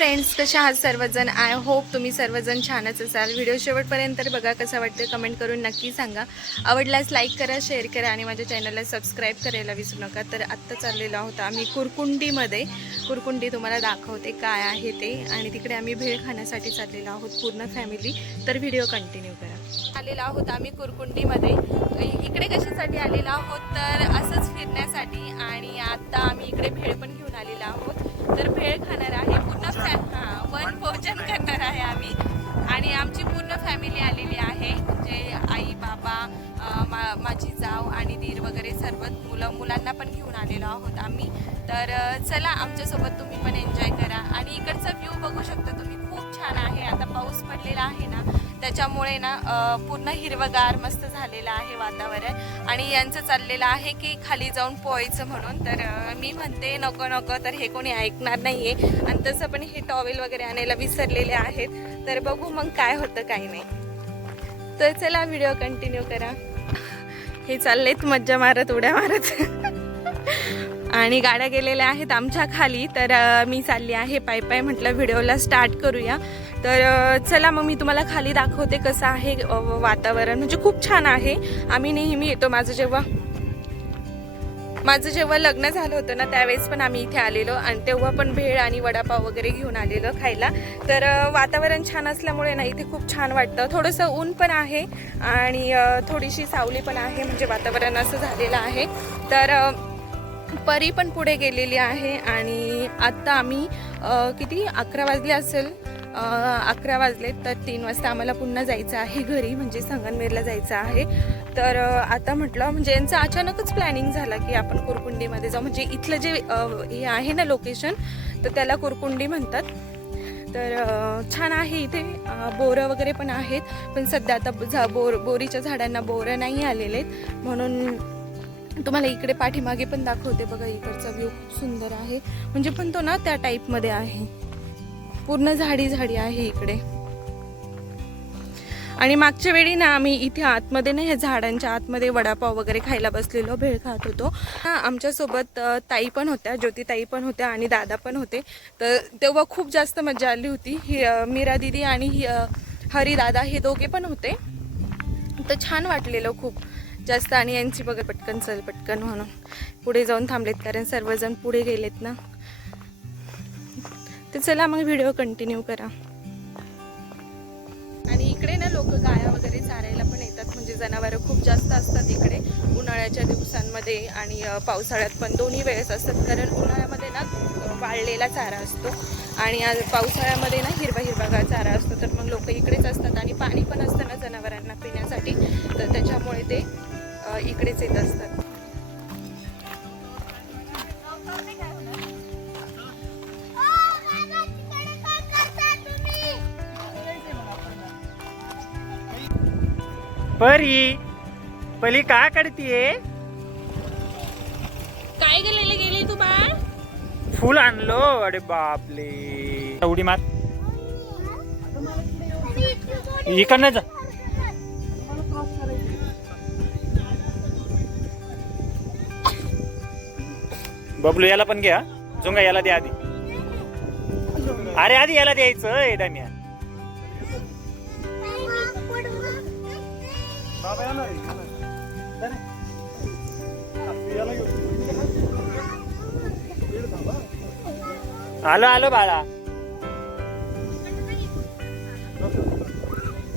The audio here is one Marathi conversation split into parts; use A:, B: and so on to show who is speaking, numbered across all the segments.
A: फ्रेंड्स कशा आहात सर्वजण? आय होप तुम्ही सर्वजण छानच असाल. व्हिडिओ शेवटपर्यंत तर बघा कसं वाटतं कमेंट करून नक्की सांगा. आवडल्यास लाईक करा शेअर करा आणि माझ्या चॅनलला सबस्क्राईब करायला विसरू नका. तर आत्ता चाललेलो आहोत आम्ही कुरकुंडीमध्ये. कुरकुंडी तुम्हाला दाखवते काय आहे ते आणि तिकडे आम्ही भेळ खाण्यासाठी चाललेलो आहोत पूर्ण फॅमिली तर व्हिडिओ कंटिन्यू करा. आलेलो आहोत आम्ही कुरकुंडीमध्ये. इकडे कशासाठी आलेलो आहोत? तर असंच फिरण्यासाठी आणि आत्ता आम्ही इकडे भेळ पण घेऊन आलेलो आहोत. तर भेळ खाणार आहे पूर्ण फॅ वन भोजन करणार आहे आम्ही. आणि आमची पूर्ण फॅमिली आलेली आहे. जे आई बाबा मा माझी जाव आणि दीर वगैरे सर्व मुलं मुलांना पण घेऊन आलेलो आहोत आम्ही. तर चला आमच्यासोबत तुम्ही पण एन्जॉय करा. आणि इकडचा व्ह्यू बघू शकता तुम्ही खूप छान आहे. आता पाऊस पडलेला आहे ना त्याच्यामुळे ना पूर्ण हिरवगार मस्त झालेलं आहे वातावरण. आणि यांचं चाललेलं आहे की खाली जाऊन पोहायचं म्हणून. तर मी म्हणते नको नको तर हे कोणी ऐकणार नाही आहे आणि तसं पण हे टॉवेल वगैरे आणायला विसरलेले आहेत. तर बघू मग काय होतं काय नाही. तर चला व्हिडिओ कंटिन्यू करा. हे चाललेत मज्जा मारत उड्या मारत. आणि गाड्या गेलेल्या आहेत आमच्या खाली. तर मी चालली आहे पाय पाय म्हटलं व्हिडिओला स्टार्ट करूया. तर चला मग मी तुम्हाला खाली दाखवते कसं आहे वातावरण. म्हणजे खूप छान आहे. आम्ही नेहमी येतो. माझं जेव्हा माझं जेव्हा लग्न झालं होतं ना त्यावेळेस पण आम्ही इथे आलेलो. आणि तेव्हा पण भेळ आणि वडापाव वगैरे घेऊन आलेलो खायला. तर वातावरण छान असल्यामुळे ना इथे खूप छान वाटतं. थोडंसं ऊन पण आहे आणि थोडीशी सावली पण आहे. म्हणजे वातावरण असं झालेलं आहे. तर परी पण पुढे गेलेली आहे आणि आत्ता आम्ही किती? अकरा वाजले असेल. अकरा वाजले तर तीन वाजता आम्हाला पुन्हा जायचं आहे घरी म्हणजे संगनमेरला जायचं आहे. तर आता म्हटलं म्हणजे यांचं अचानकच प्लॅनिंग झालं की आपण कुरकुंडीमध्ये जाऊ. म्हणजे इथलं जे हे आहे ना लोकेशन तर त्याला कुरकुंडी म्हणतात. तर छान आहे इथे. बोरं वगैरे पण आहेत. पण सध्या आता झा बोर बोरीच्या झाडांना बोरं नाही आलेले आहेत. म्हणून तुम्हाला इकडे पाठीमागे पण दाखवते बघा इकडचा व्ह्यू खूप सुंदर आहे. म्हणजे पण तो ना त्या टाईपमध्ये आहे. पूर्ण झाडी झाडी आहे इकडे. आणि मागच्या वेळी ना आम्ही इथे आतमध्ये ना ह्या झाडांच्या आतमध्ये वडापाव वगैरे खायला बसलेलो भेळ खात होतो. हा आमच्यासोबत ताई पण होत्या ज्योतिताई पण होत्या आणि दादा पण होते. तर तेव्हा खूप जास्त मजा आली होती. ही मीरा दिदी आणि हरिदादा हरी दादा हे दोघे पण होते. तर छान वाटलेलं खूप. जास्त आणि यांची बघा पटकन चल पटकन म्हणून. पुढे जाऊन थांबलेत कारण सर्वजण पुढे गेलेत ना. तर चला मग व्हिडिओ कंटिन्यू करा. आणि इकडे ना लोक गाया वगैरे चारायला पण येतात म्हणजे जनावरं खूप जास्त असतात इकडे उन्हाळ्याच्या दिवसांमध्ये आणि पावसाळ्यात पण दोन्ही वेळेस असतात कारण उन्हाळ्यामध्ये ना वाळलेला चारा असतो आणि आज पावसाळ्यामध्ये ना हिरवा हिरवागार चारा असतो तर मग लोक इकडेच असतात आणि पाणी पण असतं ना जनावरांना पिण्यासाठी तर त्याच्यामुळे ते इकडेच येत असतात.
B: परी पली का करतीये?
A: काय गेलेले गेली तू बाळ?
B: फुल आणलो अरे बापले उडी मार इकडनं जा. बबलू याला पण घ्या. झुंगा याला द्या आधी. अरे आधी याला द्यायचं. ए दामिया आलो आलो बाळा.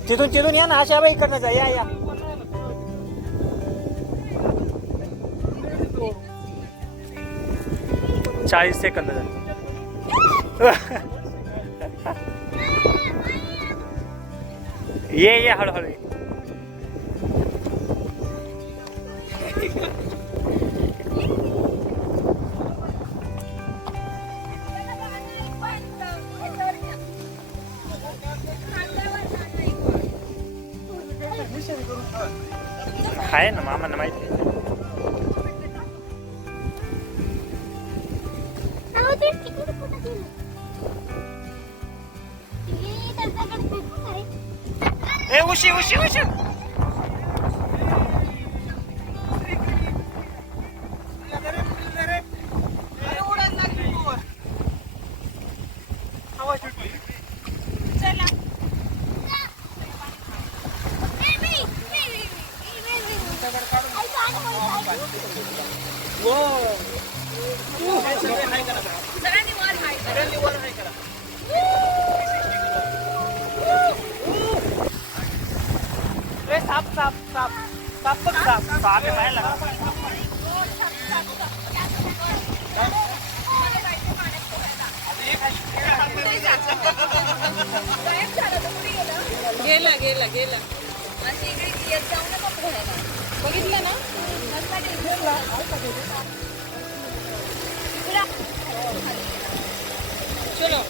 B: तिथून तिथून या ना. आशा बाई इकडनं जा. या या. चाळीस सेकंद झाले. ये ये हळूहळू आहे ना मामांना माहिती ए उशी उशी उशी. साप साप साप साप साप साप आहे पाहायला
C: गेला गेला गेला अशी इकडे येत जाऊ नका पोहायला. बघितलं ना चलो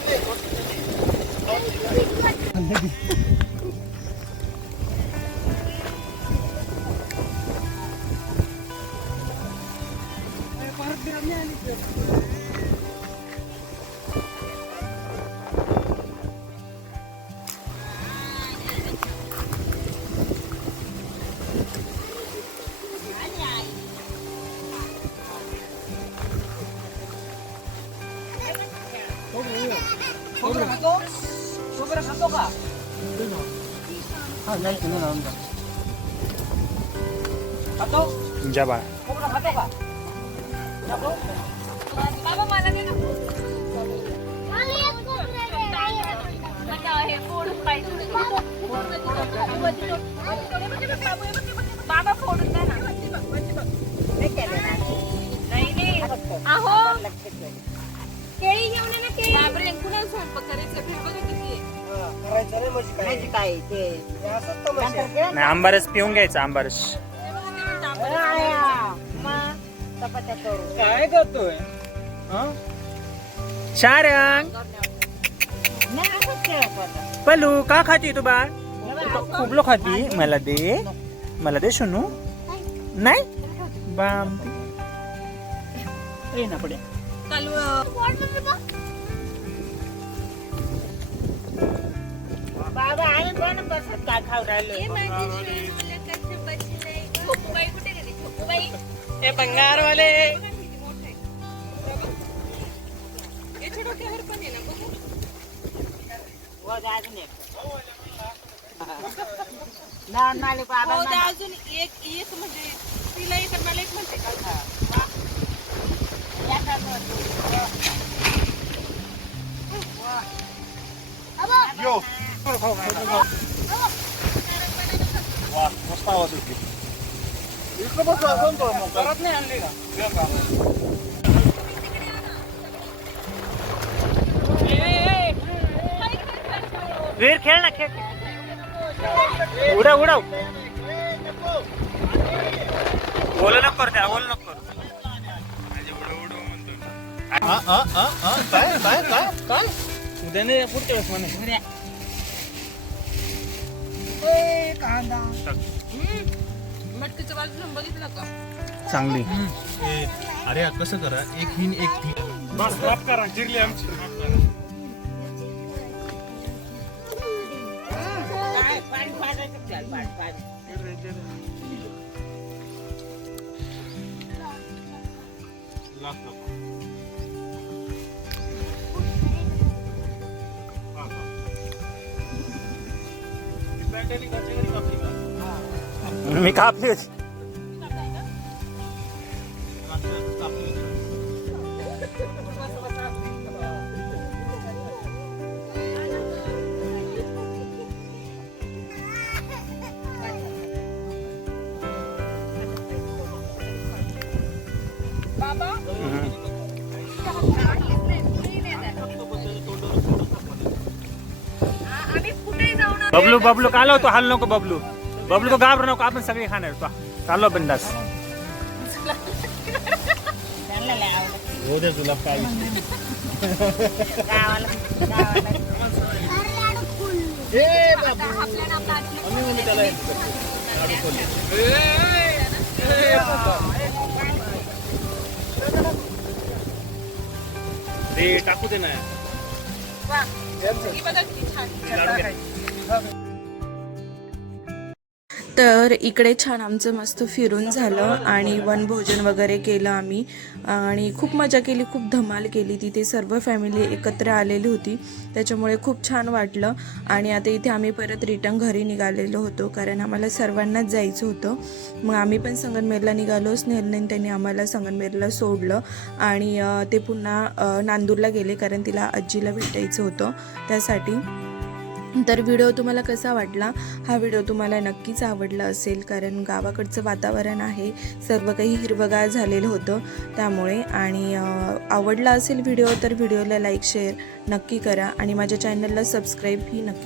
B: तुमच्या बा
C: बाबा मला दे ना हे फोडून पाहिजे बाबा फोडून द्या ना नाही अहो केळी घेऊन ना केळी बापरे कुणाला स्वयंपाक करायचं भेट बघा किती
B: आंबारस पिऊन घ्यायचा आंबारस काय करतोय? शारंग पलू का खाती तू बाळ? खूप लोक खाती? मला दे. मला दे शोनू नाही? बाम. ए ना पडे
C: काल
D: बाबा आणि कोण बसत? काय खाऊ राहिलो
C: छोपूबाई कुठे गेली? छोपूबाई
B: ए बंगारवाले.
D: अजून एक
C: हो एक एक म्हणजे तिला एक मला एक म्हणते का?
B: परत नाही आणली वीर खेळ ना खेळ. उडव उडव. बोल नको कर त्या बोल नको कर. उद्या नाही पुढच्या वेळेस म्हणा.
C: बघितलं का?
B: चांगली.
E: अरे कसं करा? एक हिन एक ती
B: बस माफ करा जिरली आमची. मी कापली होती? बबलू बबलू काल होतो हाल नको बबलू बबलू तो घाबरू नको आपण सगळे खाणार तो चाललो बिंदास.
E: हो तुला
B: ते टाकू दे ना.
C: ही
A: तर इकडे छान आमचं मस्त फिरून झालं आणि वनभोजन वगैरे केलं आम्ही. आणि खूप मजा केली खूप धमाल केली. तिथे सर्व फॅमिली एकत्र आलेली होती. त्याच्यामुळे खूप छान वाटलं. आणि आता इथे आम्ही परत रिटर्न घरी निघालेलो होतो कारण आम्हाला सर्वांनाच जायचं होतं. मग आम्ही पण संगनमेरला निघालो स्नेहलने त्यांनी आम्हाला संगनमेरला सोडलं. आणि ते पुन्हा नांदूरला गेले कारण तिला आजीला भेटायचं होतं त्यासाठी. तर व्हिडिओ तुम्हाला कसा वाटला? हा व्हिडिओ तुम्हाला नक्कीच आवडला असेल कारण गावाकडचं वातावरण आहे सर्व काही हिरवगार झालेलं होतं त्यामुळे. आणि आवडला असेल व्हिडिओ तर व्हिडिओला लाईक शेअर नक्की करा. आणि माझ्या चॅनलला सबस्क्राईबही नक्की